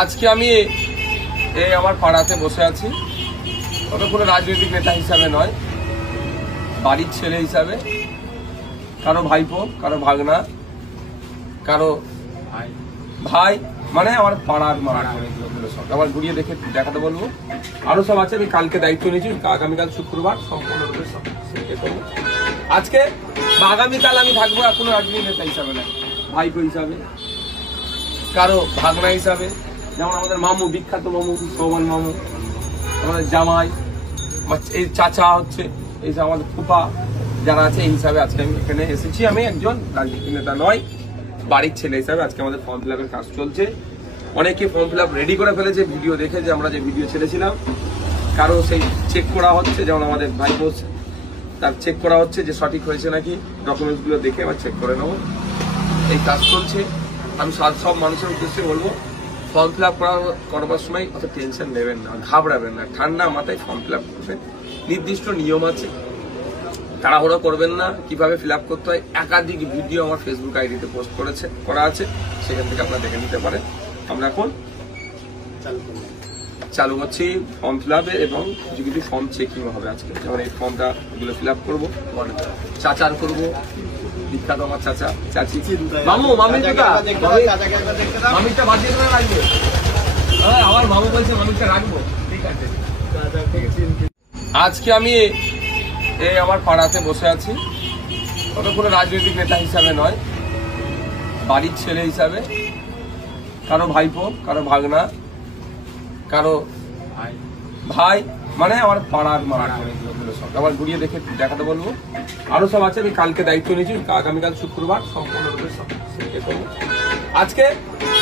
আজকে আমি এই আমার পাড়াতে বসে আছি, তবে কোনো রাজনৈতিক নেতা হিসাবে নয়, বাড়ির ছেলে হিসাবে, কারো ভাইপো, কারো ভাগনা, কারো ভাই, মানে আমার পাড়ার আমার ঘুরিয়ে দেখাতে বলবো। আরো সব আছে, আমি কালকে দায়িত্ব নিয়েছি, আগামীকাল শুক্রবার সম্পূর্ণরূপে করবো। আজকে বা আগামীকাল আমি থাকবো কোনো রাজনৈতিক নেতা হিসাবে না, ভাইপো হিসাবে, কারো ভাগনা হিসাবে, যেমন আমাদের মামু, বিখ্যাত মামু সৌমান মামু, আমাদের জামাই, এই চাচা হচ্ছে, এই যে আমাদের ফুপা যারা আছে, এই হিসাবে আজকে আমি এখানে এসেছি। আমি একজন রাজনীতি নেতা নয়, বাড়ির ছেলে হিসাবে আজকে আমাদের ফর্ম ফিল আপের কাজ চলছে। অনেকে ফর্ম ফিল আপ রেডি করে ফেলেছে, ভিডিও দেখে যে আমরা যে ভিডিও ছেড়েছিলাম, কারো সেই চেক করা হচ্ছে, যেমন আমাদের ভাইপো তার চেক করা হচ্ছে যে সঠিক হয়েছে নাকি, ডকুমেন্টস গুলো দেখে আবার চেক করে নেবো, এই কাজ চলছে। আমি সব মানুষের উদ্দেশ্যে বলবো, ফর্ম ফিল আপ করবার সময় অত টেনশন নেবেন না, ঘাবড়াবেন না, ঠান্ডা মাথায় ফর্ম ফিল আপ করবেন। নির্দিষ্ট নিয়ম আছে, তাড়াহুড়ো করবেন না। কিভাবে ফিল আপ করতে হয় একাধিক ভিডিও আমার ফেসবুক আইডিতে পোস্ট করা আছে, সেখান থেকে আপনারা দেখে নিতে পারেন। আমরা এখন চালু হচ্ছি ফর্ম ফিল আপে, এবং কিছু কিছু ফর্ম চেকিং হবে আজকে। যেমন এই ফর্মটা এগুলো ফিল আপ করবো, চাচার করবো, বিখ্যাত আমার চাচা চাচি, মামু মামিটা বাদ দিয়ে রাখবে, আমার মামু বলছে মামিটা রাখবো, ঠিক আছে। আজকে আমি এই আমার পাড়াতে বসে আছি, তবে কোনো রাজনৈতিক নেতা হিসাবে নয়, বাড়ির ছেলে হিসাবে, কারো ভাইপো, কারো ভাগনা, কারো ভাই, মানে আমার পাড়ার আমার ঘুরিয়ে দেখাতে বলবো। আরো সব আছে, আমি কালকে দায়িত্ব নিয়েছি, আগামীকাল শুক্রবার সম্পূর্ণরূপে করবো। আজকে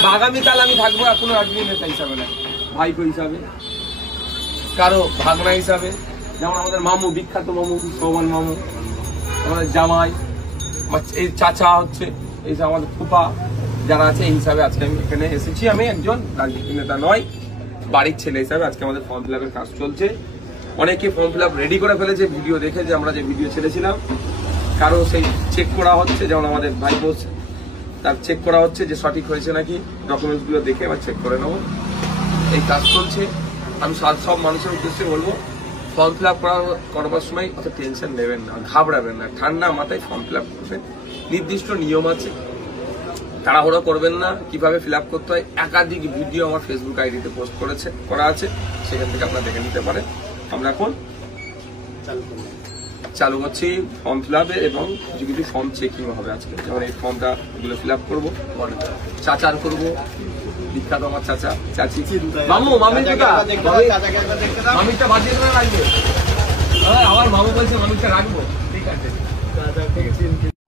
বা আগামীকাল আমি থাকবো কোনো রাজনৈতিক নেতা হিসাবে না, ভাইপো হিসাবে, কারো ভাগনা হিসাবে, যেমন আমাদের মামু, বিখ্যাত মামু সৌমান মামু, আমাদের জামাই, এই চাচা হচ্ছে, এই যে আমাদের ফুপা যারা আছে, এই হিসাবে আজকে আমি এখানে এসেছি। আমি একজন রাজনীতি নেতা নয়, বাড়ির ছেলে হিসাবে আজকে আমাদের ফর্ম ফিল আপের কাজ চলছে। অনেকে ফর্ম ফিল আপ রেডি করে ফেলেছে, ভিডিও দেখে যে আমরা যে ভিডিও ছেড়েছিলাম, কারো সেই চেক করা হচ্ছে, যেমন আমাদের ভাইপো তার চেক করা হচ্ছে যে সঠিক হয়েছে নাকি, ডকুমেন্টস গুলো দেখে আবার চেক করে নেবো, এই কাজ চলছে। আমি সব মানুষের উদ্দেশ্যে বলবো, ফর্ম ফিল আপ করবার সময় অত টেনশন নেবেন না, ঘাবড়াবেন না, ঠান্ডা মাথায় ফর্ম ফিল আপ করবেন। নির্দিষ্ট নিয়ম আছে, তাড়াহুড়ো করবেন না। কিভাবে ফিল আপ করতে হয় একাধিক ভিডিও আমার ফেসবুক আইডিতে পোস্ট করা আছে, সেখান থেকে আপনারা দেখে নিতে পারেন। আমরা এখন চালু হচ্ছি ফর্ম ফিল আপে, এবং কিছু কিছু ফর্ম চেকিং হবে আজকে। যেমন এই ফর্মটা এগুলো ফিল আপ করবো, চাচার করবো, বিখ্যাত আমার চাচা চাচি, মামু মামিটা বাদ দিয়ে রাখবে, আমার মামু বলছে মামিটা রাখবো, ঠিক আছে।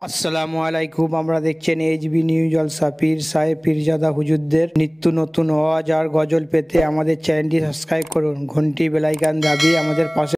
আসসালামু আলাইকুম, আমরা দেখছেন এইচবি নিউজ জলসা। পীর সাহেব পীরজাদা হুজুরদের নিত্য নতুন ওয়াজ আর গজল পেতে আমাদের চ্যানেলটি সাবস্ক্রাইব করুন, ঘন্টি বেলাইকান দাবি আমাদের পাশে।